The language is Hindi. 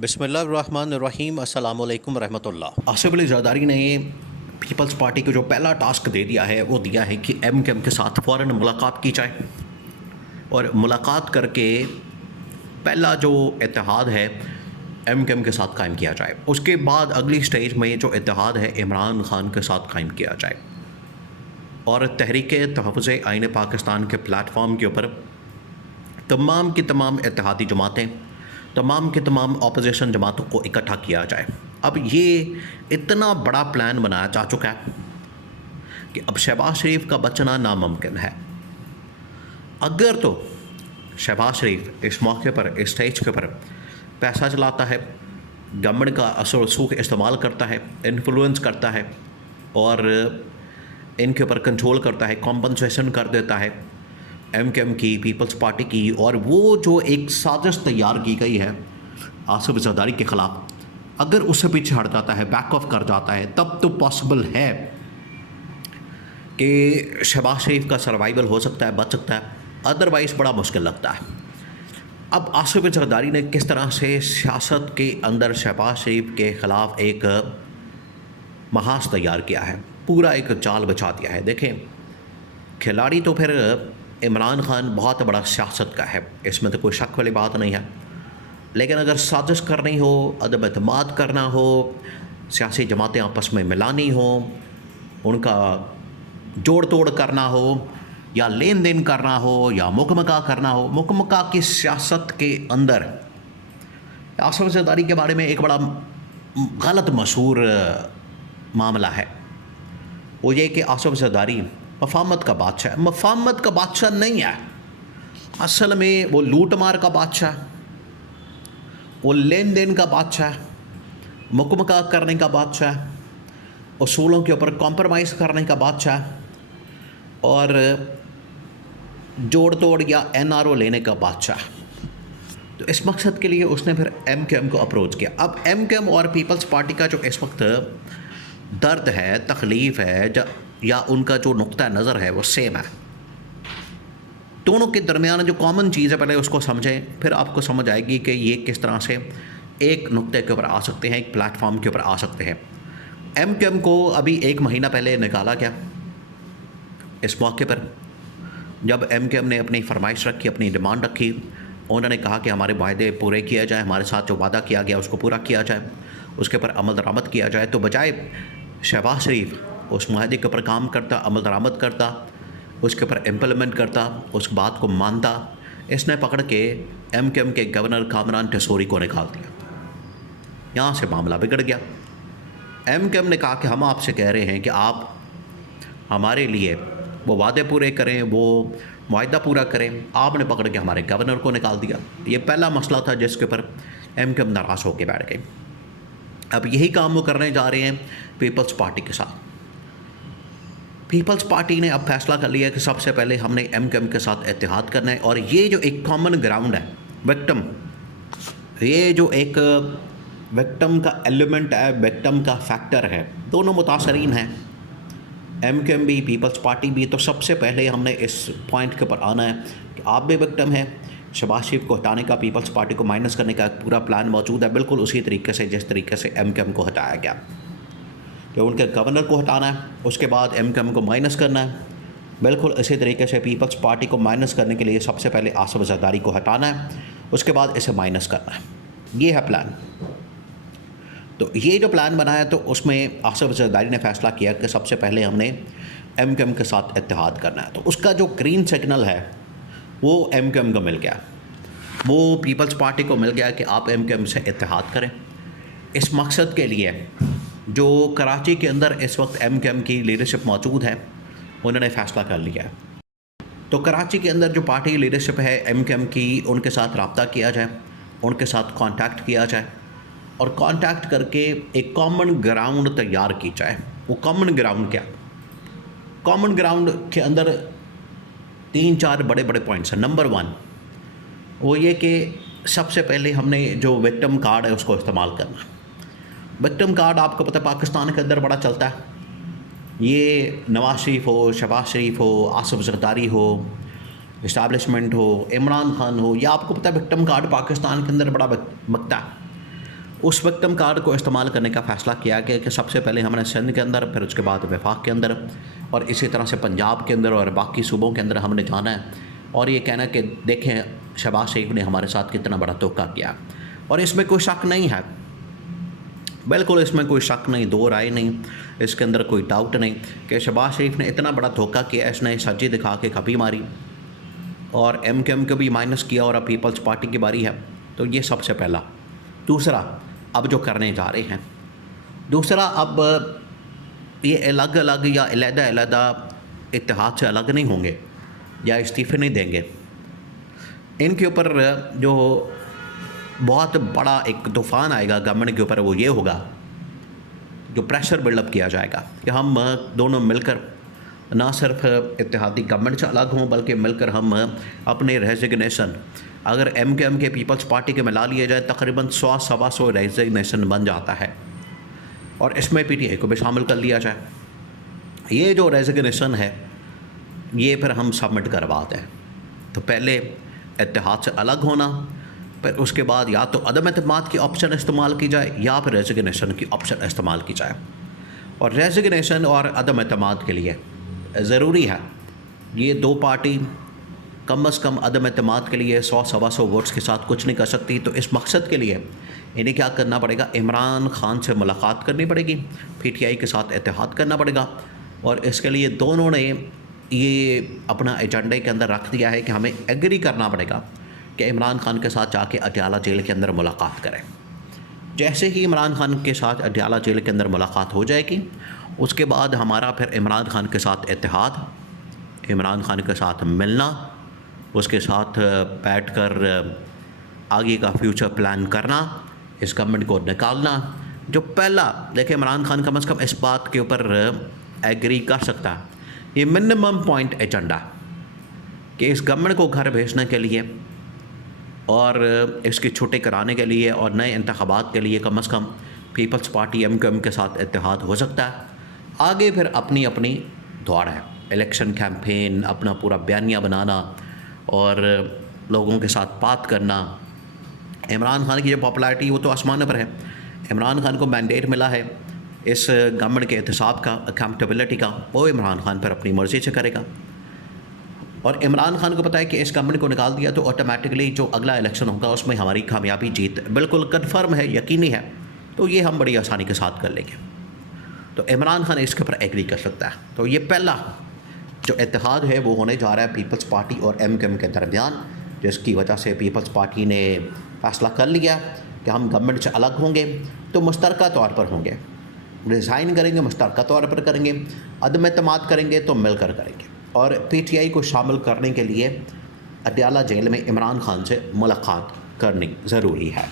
बिस्मिल्लाहिर्रहमानिर्रहीम अस्सलाम वालेकुम रहमतुल्लाह। आसिफ अली जरदारी ने पीपल्स पार्टी को जो पहला टास्क दे दिया है वो दिया है कि एम के साथ फ़ौरन मुलाकात की जाए और मुलाकात करके पहला जो इत्तेहाद है एम के साथ कायम किया जाए। उसके बाद अगली स्टेज में जो इत्तेहाद है इमरान खान के साथ कायम किया जाए और तहरीक तहफ़्फ़ुज़ आइन पाकिस्तान के प्लेटफॉर्म के ऊपर तमाम की तमाम इत्तेहादी जमातें, तमाम के तमाम अपोजिशन जमातों को इकट्ठा किया जाए। अब ये इतना बड़ा प्लान बनाया जा चुका है कि अब शहबाज शरीफ का बचना नामुमकिन है। अगर तो शहबाज शरीफ इस मौके पर, इस स्टेज के ऊपर पैसा चलाता है, गवर्नमेंट का असर रसूख इस्तेमाल करता है, इन्फ्लुएंस करता है और इनके ऊपर कंट्रोल करता है, कॉम्पनसेशन कर देता है एम की, पीपल्स पार्टी की, और वो जो एक साजिश तैयार की गई है आसिफ जरदारी के ख़िलाफ़, अगर उससे पीछे हट जाता है, बैक ऑफ कर जाता है, तब तो पॉसिबल है कि शहबाज शरीफ का सर्वाइवल हो सकता है, बच सकता है। अदरवाइज़ बड़ा मुश्किल लगता है। अब आसिफ जरदारी ने किस तरह से सियासत के अंदर शहबाज शरीफ के ख़िलाफ़ एक महाज तैयार किया है, पूरा एक जाल बिछा दिया है। देखें, खिलाड़ी तो फिर इमरान खान बहुत बड़ा सियासत का है, इसमें तो कोई शक वाली बात नहीं है, लेकिन अगर साजिश करनी हो, अदम एतमाद करना हो, सियासी जमातें आपस में मिलानी हो, उनका जोड़ तोड़ करना हो, या लेन देन करना हो, या मुकमका करना हो, मुकमका की सियासत के अंदर आसिफ जरदारी के बारे में एक बड़ा गलत मशहूर मामला है। वो ये कि आसिफ जरदारी मफामत का बादशाह है। मफामत का बादशाह नहीं है, असल में वो लूट मार का बादशाह, वो लेन देन का बादशाह, मुकमका करने का बादशाह, उसूलों के ऊपर कॉम्प्रोमाइज़ करने का बादशाह और जोड़ तोड़ या NRO लेने का बादशाह। तो इस मकसद के लिए उसने फिर एम को अप्रोच किया। अब एम और पीपल्स पार्टी का जो इस वक्त दर्द है, तकलीफ़ है, या उनका जो नुक्ता नज़र है वो सेम है। दोनों के दरमियान जो कॉमन चीज़ है पहले उसको समझें, फिर आपको समझ आएगी कि ये किस तरह से एक नुक्ते के ऊपर आ सकते हैं, एक प्लेटफॉर्म के ऊपर आ सकते हैं। एम को अभी 1 महीना पहले निकाला गया। इस मौके पर जब एम ने अपनी फरमाइश रखी, अपनी डिमांड रखी, उन्होंने कहा कि हमारे वायदे पूरे किया जाए, हमारे साथ जो वादा किया गया उसको पूरा किया जाए, उसके ऊपर अमल दरामद किया जाए। तो बजाय शहबाज शरीफ उस माहदे के ऊपर काम करता, अमल दरामद करता, उसके ऊपर इम्प्लीमेंट करता, उस बात को मानता, इसने पकड़ के एम के गवर्नर कामरान टेसोरी को निकाल दिया। यहाँ से मामला बिगड़ गया। एम ने कहा कि हम आपसे कह रहे हैं कि आप हमारे लिए वो वादे पूरे करें, वो मुआहदा पूरा करें। आपने पकड़ के हमारे गवर्नर को निकाल दिया। ये पहला मसला था जिसके ऊपर एम नाराज़ होकर बैठ गए। अब यही काम वो करने जा रहे हैं पीपल्स पार्टी के साथ। पीपल्स पार्टी ने अब फैसला कर लिया कि सबसे पहले हमने एम के साथ इत्तेहाद करना है, और ये जो एक कॉमन ग्राउंड है, विक्टिम, ये जो एक विक्टिम का एलिमेंट है, विक्टिम का फैक्टर है, दोनों मुतासरीन हैं, एम भी, पीपल्स पार्टी भी। तो सबसे पहले हमने इस पॉइंट के ऊपर आना है कि आप भी विक्टिम हैं। शहबाज शरीफ को हटाने का, पीपल्स पार्टी को माइनस करने का पूरा प्लान मौजूद है, बिल्कुल उसी तरीके से जिस तरीके से एम को हटाया गया, कि उनके गवर्नर को हटाना है, उसके बाद एम को माइनस करना है। बिल्कुल इसी तरीके से पीपल्स पार्टी को माइनस करने के लिए सबसे पहले आसिफ जरदारी को हटाना है, उसके बाद इसे माइनस करना है। ये है प्लान। तो ये जो प्लान बना है, तो उसमें आसिफ जरदारी ने फैसला किया कि सबसे पहले हमने एम के साथ इत्तेहाद करना है। तो उसका जो ग्रीन सिग्नल है वो एम को मिल गया, वो पीपल्स पार्टी को मिल गया कि आप एम से इत्तेहाद करें। इस मकसद के लिए जो कराची के अंदर इस वक्त एम की लीडरशिप मौजूद है, उन्होंने फ़ैसला कर लिया है। तो कराची के अंदर जो पार्टी लीडरशिप है एम की, उनके साथ रब्ता किया जाए, उनके साथ कांटेक्ट किया जाए, और कांटेक्ट करके एक कॉमन ग्राउंड तैयार की जाए। वो कॉमन ग्राउंड क्या? कॉमन ग्राउंड के अंदर 3-4 बड़े बड़े पॉइंट्स हैं। नंबर 1 वो ये कि सबसे पहले हमने जो विक्टिम कार्ड है उसको इस्तेमाल करना। विक्टिम कार्ड आपको पता है पाकिस्तान के अंदर बड़ा चलता है। ये नवाज शरीफ हो, शहबाज शरीफ हो, आसिफ जरदारी हो, इस्टेब्लिशमेंट हो, इमरान खान हो, या आपको पता है विक्टिम कार्ड पाकिस्तान के अंदर बड़ा बकता है। उस विक्टिम कार्ड को इस्तेमाल करने का फ़ैसला किया गया कि सबसे पहले हमने सिंध के अंदर, फिर उसके बाद वफाक के अंदर और इसी तरह से पंजाब के अंदर और बाकी सूबों के अंदर हमने जाना है और ये कहना कि देखें शहबाज शरीफ ने हमारे साथ कितना बड़ा धोखा किया। और इसमें कोई शक नहीं है, बिल्कुल इसमें कोई शक नहीं, दो राय नहीं, इसके अंदर कोई डाउट नहीं कि शहबाज शरीफ ने इतना बड़ा धोखा किया। इसने सज्जी दिखा के खपी मारी और MKM को भी माइनस किया और अब पीपल्स पार्टी की बारी है। तो ये सबसे पहला। दूसरा, अब जो करने जा रहे हैं, दूसरा, अब ये अलग अलग या अलग-अलग इत्तेहाद से अलग नहीं होंगे या इस्तीफ़े नहीं देंगे। इनके ऊपर जो बहुत बड़ा एक तूफ़ान आएगा गवर्नमेंट के ऊपर, वो ये होगा, जो प्रेशर बिल्डअप किया जाएगा कि हम दोनों मिलकर ना सिर्फ इत्तेहादी गवर्नमेंट से अलग हों बल्कि मिलकर हम अपने रेजिग्नेशन, अगर MKM के पीपल्स पार्टी के मिला लिए जाए तकरीबन 100-125 रेजिग्नेशन बन जाता है और इसमें PTI को भी शामिल कर लिया जाए। ये जो रेजिग्नेशन है ये फिर हम सबमिट करवाते हैं। तो पहले इत्तेहाद से अलग होना, फिर उसके बाद या तो अदम एतमाद की ऑप्शन इस्तेमाल की जाए या फिर रेजिग्नेशन की ऑप्शन इस्तेमाल की जाए। और रेजिग्नेशन और अदम एतमाद के लिए ज़रूरी है ये दो पार्टी कम अज़ कम अदम एतमाद के लिए 100-125 वोट्स के साथ कुछ नहीं कर सकती। तो इस मकसद के लिए इन्हें क्या करना पड़ेगा, इमरान खान से मुलाकात करनी पड़ेगी, PTI के साथ इत्तेहाद करना पड़ेगा। और इसके लिए दोनों ने ये अपना एजेंडे के अंदर रख दिया है कि हमें एग्री करना पड़ेगा कि इमरान खान के साथ जाके अडयाला जेल के अंदर मुलाकात करें। जैसे ही इमरान खान के साथ अडयाला जेल के अंदर मुलाकात हो जाएगी, उसके बाद हमारा फिर इमरान खान के साथ इत्तेहाद, इमरान खान के साथ मिलना, उसके साथ बैठकर आगे का फ्यूचर प्लान करना, इस गवर्नमेंट को निकालना। जो पहला देखिए, इमरान खान कम से कम इस बात के ऊपर एग्री कर सकता है, ये मिनिमम पॉइंट एजेंडा कि इस गवर्नमेंट को घर भेजने के लिए और इसकी छुट्टी कराने के लिए और नए इंतखाबात के लिए कम से कम पीपल्स पार्टी MKM के साथ इत्तेहाद हो सकता है। आगे फिर अपनी अपनी दौड़ है, इलेक्शन कैंपेन, अपना पूरा बयानिया बनाना और लोगों के साथ बात करना। इमरान खान की जो पॉपुलैरिटी वो तो आसमान पर है। इमरान खान को मैंडेट मिला है इस गवर्नमेंट के एहतसाब का, अकाउंटेबिलिटी का, वो इमरान खान पर अपनी मर्ज़ी से करेगा। और इमरान खान को पता है कि इस गवर्नमेंट को निकाल दिया तो ऑटोमेटिकली जो अगला इलेक्शन होगा उसमें हमारी कामयाबी जीत बिल्कुल कन्फर्म है, यकीनी है। तो ये हम बड़ी आसानी के साथ कर लेंगे। तो इमरान खान इसके ऊपर एग्री कर सकता है। तो ये पहला जो इत्तेहाद है वो होने जा रहा है पीपल्स पार्टी और MKM के दरमियान, जिसकी वजह से पीपल्स पार्टी ने फैसला कर लिया कि हम गवर्नमेंट से अलग होंगे तो मुश्तरका तौर पर होंगे, रिज़ाइन करेंगे मुश्तरका तौर पर करेंगे, अदम एतमाद करेंगे तो मिलकर करेंगे। और PTI को शामिल करने के लिए अडयाला जेल में इमरान खान से मुलाकात करनी ज़रूरी है।